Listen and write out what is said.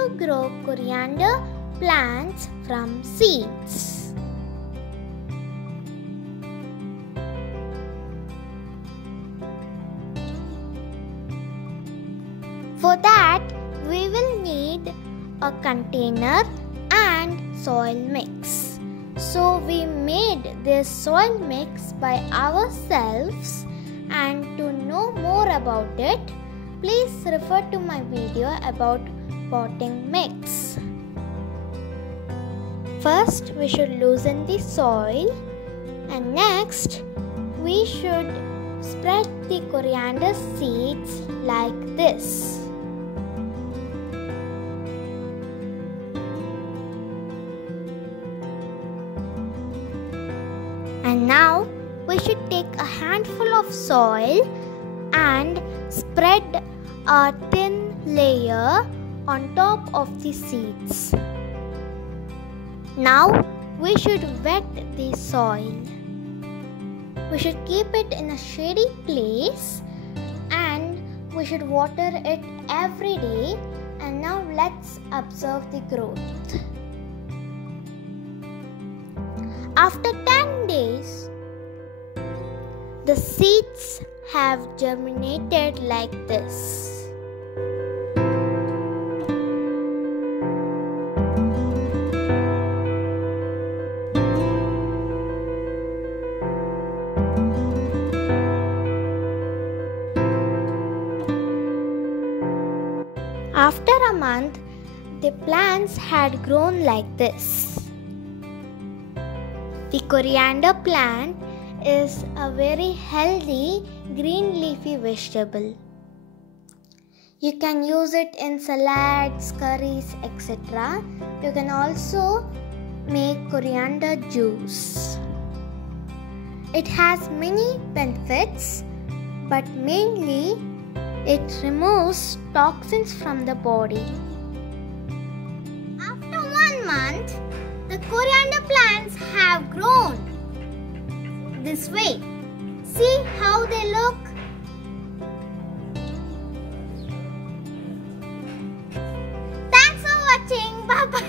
to grow coriander plants from seeds. For that, we will need a container and soil mix. So we made this soil mix by ourselves, and to know more about it, please refer to my video about potting mix. First, we should loosen the soil, and next we should spread the coriander seeds like this. And now we should take a handful of soil and spread a thin layer on top of the seeds. Now we should wet the soil. We should keep it in a shady place and we should water it every day. And now let's observe the growth. After 10 days, the seeds have germinated like this. After a month, the plants had grown like this. The coriander plant is a very healthy green leafy vegetable. You can use it in salads, curries, etc. You can also make coriander juice. It has many benefits, but mainly it removes toxins from the body. After 1 month, the coriander plants have grown this way. See how they look? Thanks for watching. Bye bye.